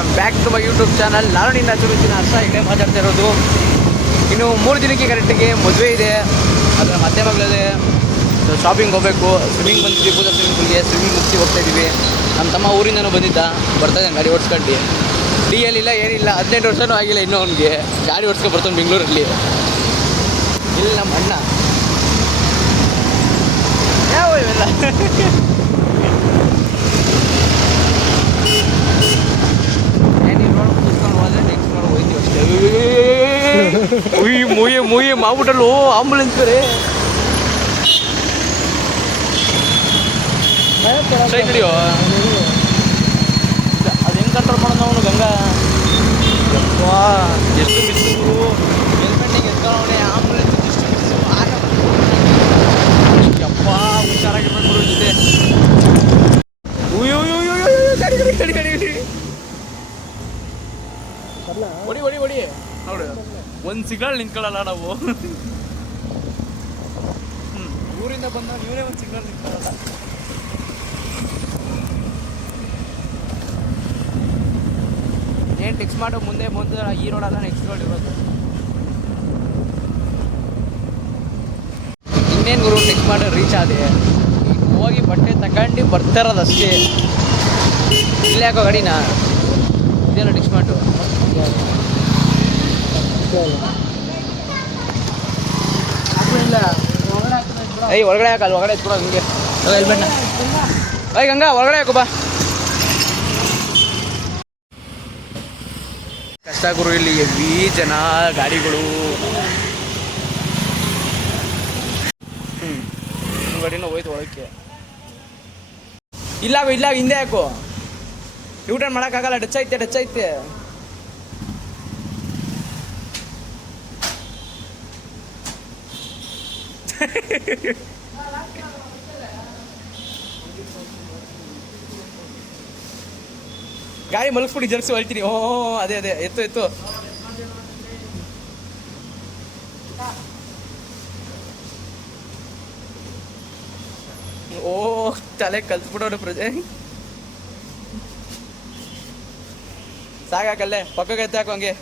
Welcome back to my YouTube channel. ನಾನು ನಿನ್ನ ಚುರುಚಿನ ಹರ್ಷ ಇಲ್ಲೇ ಮಾತಾಡ್ತಾ ಇರೋದು. ಇನ್ನು 3 ದಿನಕ್ಕೆ ಕರೆಕ್ಟಿಗೆ ಮದುವೆ ಇದೆ, ಅದರ ಮತ್ತೆ ಮಗಳಿದೆ. ಶಾಪಿಂಗ್ ಹೋಗಬೇಕು. ಸ್ವಿಮ್ಮಿಂಗ್ ಬಂದಿದ್ವಿ, ಪೂಜಾ ಸ್ವಿಮ್ಮಿಂಗ್ ಪೂಲ್ಗೆ ಸ್ವಿಮ್ಮಿಂಗ್ ಮುಗಿಸಿ ಹೋಗ್ತಾ ಇದ್ದೀವಿ. ನಮ್ಮ ತಮ್ಮ ಊರಿಂದನೂ ಬಂದಿದ್ದ, ಬರ್ತಾಯಿದ್ದಾನೆ ಗಾಡಿ ಓಡಿಸ್ಕೊಂಡು. ಡಿ ಎಲ್ಲಿಲ್ಲ ಏನಿಲ್ಲ, 18 ವರ್ಷನೂ ಆಗಿಲ್ಲ ಇನ್ನೂ ಅವನಿಗೆ. ಗಾಡಿ ಓಡಿಸ್ಕೊಂಡು ಬರ್ತಾನೆ ಬೆಂಗಳೂರಲ್ಲಿ. ಇಲ್ಲಿ ನಮ್ಮ ಅಣ್ಣ ಯಾವ ಇವೆಲ್ಲ ಮೂಯೆ ಮಾಡ್ಬಿಟ್ಟಲ್ಲ ಆಂಬುಲೆನ್ಸ್ ಬೇರೆ. ಸೈಡ್ ಹಿಡಿಯೋ, ಅದು ಹೆಂಗೆ ಕಂಟ್ರೋಲ್ ಮಾಡೋದು ಅವನು ಗಂಗಾ. ಯಪ್ಪಾ ಎಷ್ಟು ಬಿಸಿಲು, ಹೆಲ್ಮೆಟ್ಟಿಗೆ ಎತ್ಕೊಳ್ಳೋಣೆ, ಆಂಬುಲೆನ್ಸ್ ಎಷ್ಟು ಬಿಸಿಲು ಯಪ್ಪ. ಹುಷಾರಾಗಿರ್ಬೇಕು ಜೊತೆ. ಗಡಿ ಗಡಿ ಗಡಿ ಹೊಡಿ ಹೊಡಿ ಹೊಡಿ ನೋಡು, ಒಂದು ಸಿಗ್ನಲ್ ನಿಂತ್ಕೊಳ್ಳಲ್ಲ ನಾವು. ಊರಿಂದ ಬಂದ ನೀವೇ ಒಂದು ಸಿಗ್ನಲ್ ನಿಂತ್ಕೊಳ್ಳಲ್ಲ. ಏನು ಟೆಕ್ಸ್ಟ್ ಮಾಡೋ ಮುಂದೆ ಈ ರೋಡಲ್ಲ ನೆಕ್ಸ್ಟ್ ರೋಡ್ ಇರೋದು. ಇನ್ನೇನು ಗುರು ಟೆಕ್ಸ್ಟ್ ಮಾಡಿ ರೀಚ್ ಆದೆ. ಹೋಗಿ ಬಟ್ಟೆ ತಗೊಂಡು ಬರ್ತಾ ಇರೋದಷ್ಟೇ. ಇಲ್ಲೇ ಯಾಕೋ ಗಾಡಿನ ಇದೇನೋ ಟೆಕ್ಸ್ಟ್ ಮಾಡು. ಐ ಒಳಗಡೆ ಹಾಕಲ್ಲ, ಒಳಗಡೆ ಎತ್ಕೊಡ ಹಿಂಗೆ ಹೆಲ್ಮೆಟ್ನ. ಐ ಗಂಗಾ ಒಳಗಡೆ ಹಾಕು ಬಾ. ಕಷ್ಟ ಗುರು, ಇಲ್ಲಿ ಹೆವಿ ಜನ, ಗಾಡಿಗಳು. ಗಾಡಿನ ಹೋಯ್ತು ಒಳಕ್ಕೆ. ಇಲ್ಲ ಹಿಂದೆ ಯಾಕೋ ಯೂಟರ್ನ್ ಮಾಡೋಕ್ಕಾಗಲ್ಲ, ಟಚ್ ಐತೆ. ಗಾಡಿ ಮಲಗಿಸ್ಬಿಟ್ಟು ಜರ್ಸಿ ಹೊಳ್ತೀನಿ. ಓ ಅದೇ ಎತ್ತು. ಓ ತಲೆ ಕಲ್ತ್ಬಿಡೋಣ ಪ್ರಜೆ. ಸಾಕಾಕಲ್ಲೇ ಪಕ್ಕಕ್ಕೆ ಎತ್ತಾಕು ಹಂಗೆ.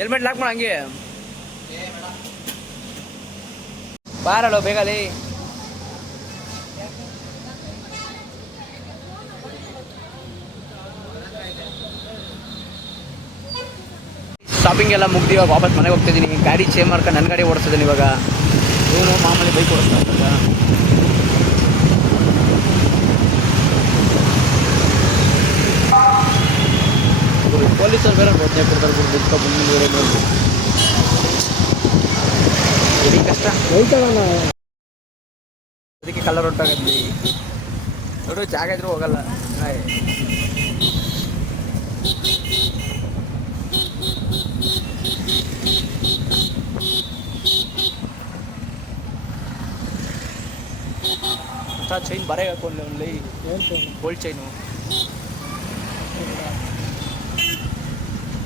ಹೆಲ್ಮೆಟ್ ಲಾಕ್ ಮಾಡ ಹಂಗೆ. ಬಾರಲ್ಲೋ ಬೇಗಲಿ. ಶಾಪಿಂಗ್ ಎಲ್ಲ ಮುಗ್ದು ಇವಾಗ ವಾಪಸ್ ಮನೆಗೆ ಹೋಗ್ತಿದ್ದೀನಿ. ಗಾಡಿ ಚೇಂಜ್ ಮಾಡ್ಕೊಂಡು ನನ್ನ ಗಾಡಿ ಓಡಿಸ್ತಿದ್ದೀನಿ ಇವಾಗ. ಇವನು ಮಾಮೂಲಿ ಬೈಕ್ ಓಡಿಸ್ತಾ ಇದ್ದಾಗ ಪೊಲೀಸರು ಬೇರೆ ಬೋಧನೆ ಕೊಡ್ತಾರೆ. ಎಡಿ ಕಷ್ಟ ಅದಕ್ಕೆ ಕಲರ್ ಹೊಂಟಾಗದ್ಲಿ ನೋಡು. ಜಾಗ ಇದ್ರೂ ಹೋಗಲ್ಲ. ಚೈನ್ ಬರೆ ಹಾಕೊಂಡ್ಲಿ ಅವನಲ್ಲಿ, ಗೋಲ್ಡ್ ಚೈನು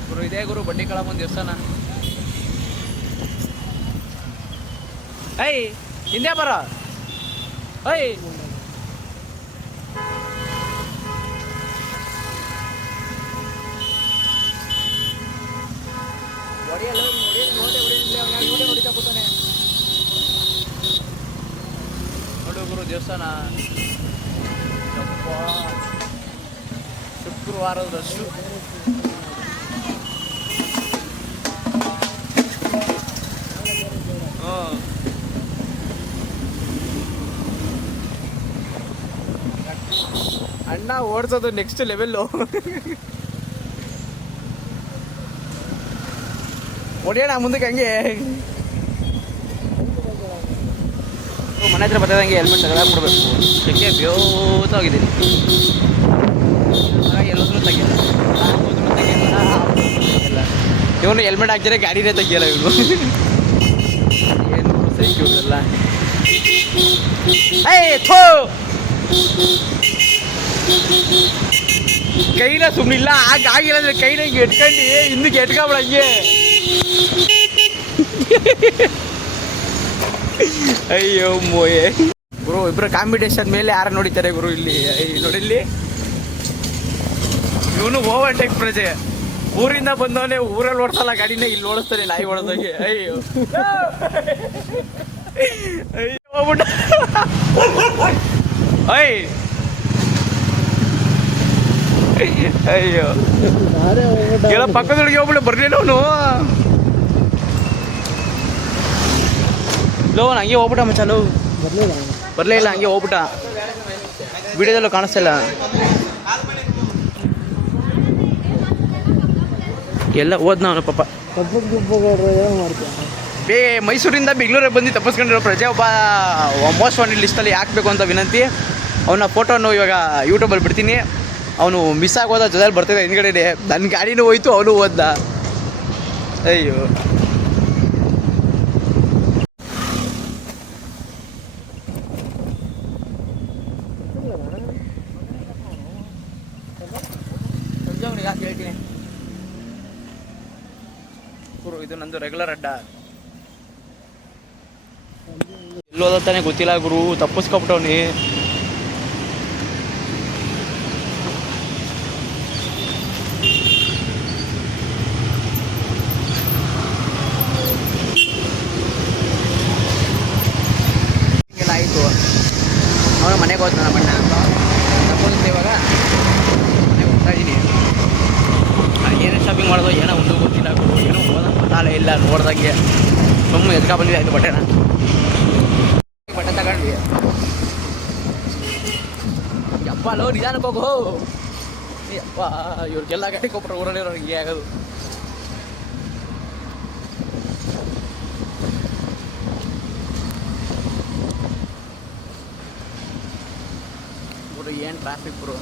ಗುರು. ಇದೇ ಗುರು ಬಂಡಿ ಕಳಮ್ಮನ ದೇವಸ್ಥಾನ. ಐ ಹಿಂದೆ ಬರ. ಐ ನೋಡಿತಾ ಕೂತಾನೆ ನೋಡು ಗುರು ದೇವಸ್ಥಾನ. ಶುಕ್ರವಾರದ ರಶ್ಶು. ಅಣ್ಣ ಓಡಿಸೋದು ನೆಕ್ಸ್ಟ್ ಲೆವೆಲ್ಲು. ಹೊಡೆಯೋಣ ಮುಂದಕ್ಕೆ ಹಂಗೆ. ಮನೆ ಹತ್ರ ಬರ್ತಾಯಿದ್ದಂಗೆ ಹೆಲ್ಮೆಟ್ ತಗೊಳಕ್ಬಿಡ್ಬೇಕು. ಸೆಕೆ ಬ್ಯೋತಾಗಿದ್ದೀನಿ. ಎಲ್ಲರೂ ತೆಗಿಯಲ್ಲ, ಇವನು ಹೆಲ್ಮೆಟ್ ಹಾಕಿದ್ರೆ ಗಾಡಿನೇ ತೆಗಿಯಲ್ಲ ಇವನು. ಏನು ಸೈಕ್ ಇವರೆಲ್ಲ. ಕೈನ ಸುಮ್ಮನಿಲ್ಲ ಆಗಿಲ್ಲ ಅಂದ್ರೆ ಕೈನ ಹಿಂಗೆ ಎಟ್ಕೊಂಡು ಹಿಂದಕ್ಕೆ ಎಟ್ಕೊಬಿಡ ಹಂಗೆ. ಅಯ್ಯೋ ಮೋಯೆ ಗುರು, ಇಬ್ಬರು ಕಾಂಪಿಟೇಷನ್ ಮೇಲೆ ಯಾರು ನೋಡಿತಾರೆ ಗುರು ಇಲ್ಲಿ. ನೋಡಿ ಇಲ್ಲಿ, ಇವನು ಓವರ್ಟೇಕ್ ಪ್ರಜೆ. ಊರಿಂದ ಬಂದವನೇ ಊರಲ್ಲಿ ಓಡಿಸಲ್ಲ ಗಾಡಿನೇ, ಇಲ್ಲಿ ಓಡಿಸ್ತಾನೆ ನಾಯಿ ಓಡಿಸೋಕೆ. ಅಯ್ಯೋ ಅಯ್ಯೋ ಹೋಗ್ಬಿಟ್ಟ. ಅಯ್ಯೋ ಎಲ್ಲ ಪಕ್ಕದೊಳಗೆ ಹೋಗ್ಬಿಡ, ಬರ್ಲಿಲ್ಲ ಅವನು. ಲೋ ಹಂಗೆ ಹೋಗ್ಬಿಟ್ಟ ಮಚ್ಚಲು, ಬರ್ಲೇ ಇಲ್ಲ, ಹಂಗೆ ಹೋಗ್ಬಿಟ್ಟ. ವಿಡಿಯೋದಲ್ಲೂ ಕಾಣಿಸ್ತಿಲ್ಲ. ಎಲ್ಲ ಓದ್ನ ಅವನು ಪಾಪ. ಮೈಸೂರಿಂದ ಬೆಂಗಳೂರಿಗೆ ಬಂದು ತಪ್ಪಿಸ್ಕೊಂಡಿರೋ ಪ್ರಜೆ ಒಬ್ಬ ಮೋಸ್ಟ್ ವಾಂಟೆಡ್ ಲಿಸ್ಟಲ್ಲಿ ಹಾಕಬೇಕು ಅಂತ ವಿನಂತಿ. ಅವನ ಫೋಟೋನು ಇವಾಗ ಯೂಟ್ಯೂಬಲ್ಲಿ ಬಿಡ್ತೀನಿ. ಅವನು ಮಿಸ್ ಆಗೋದ ಜೊತೆಲಿ ಬರ್ತಿದ್ದ ಹಿಂದ್ಗಡೆ. ನನ್ನ ಗಾಡಿನೂ ಹೋಯ್ತು, ಅವನು ಓದ್ದ. ಅಯ್ಯೋ ಯಾಕೆ ಹೇಳ್ತೀನಿ ಗುರು, ಇದು ನಂದು ರೆಗ್ಯುಲರ್ ಅಡ್ಡ. ಎಲ್ಲೋದತ್ತಾನೆ ಗೊತ್ತಿಲ್ಲ ಗುರು, ತಪ್ಪಿಸ್ಕೊಬಿಟ್ಟವ್ನಿ. ಆಯಿತು, ಅವನು ಮನೆಗೆ ಹೋದ್. ನನ್ನ ಬಣ್ಣ ತಪ್ಪೋಗುತ್ತೆ. ಇವಾಗ ಮನೆಗೆ ಹೋಗ್ತಾ ಇದ್ದೀನಿ. ಏನೇ ಶಾಪಿಂಗ್ ಮಾಡೋದು ಏನೋ ಒಂದು ಗೊತ್ತಿಲ್ಲ ಗುರು, ಏನೋ ಹೋದ ಗೊತ್ತಾಲೆ ಇಲ್ಲ. ನೋಡ್ದಂಗೆ ಸುಮ್ಮನೆ ಎದ್ಕ ಬಂದಿದೆ ಆಯಿತು ಬಟ್ಟೆ ತಗೊಂಡ್ವಿ. ಯಪ್ಪ ಲೋ ನಿಧಾನಕ್ಕೆ ಹೋಗು. ಯಪ್ಪ ಇವ್ರಿಗೆಲ್ಲ ಗಾಡಿ ಕೊಬ್ಬರ ಊರಲ್ಲಿರೋರು ಹಿಂಗೆ ಆಗೋದು. ಏನು ಟ್ರಾಫಿಕ್ ಬ್ರೋ.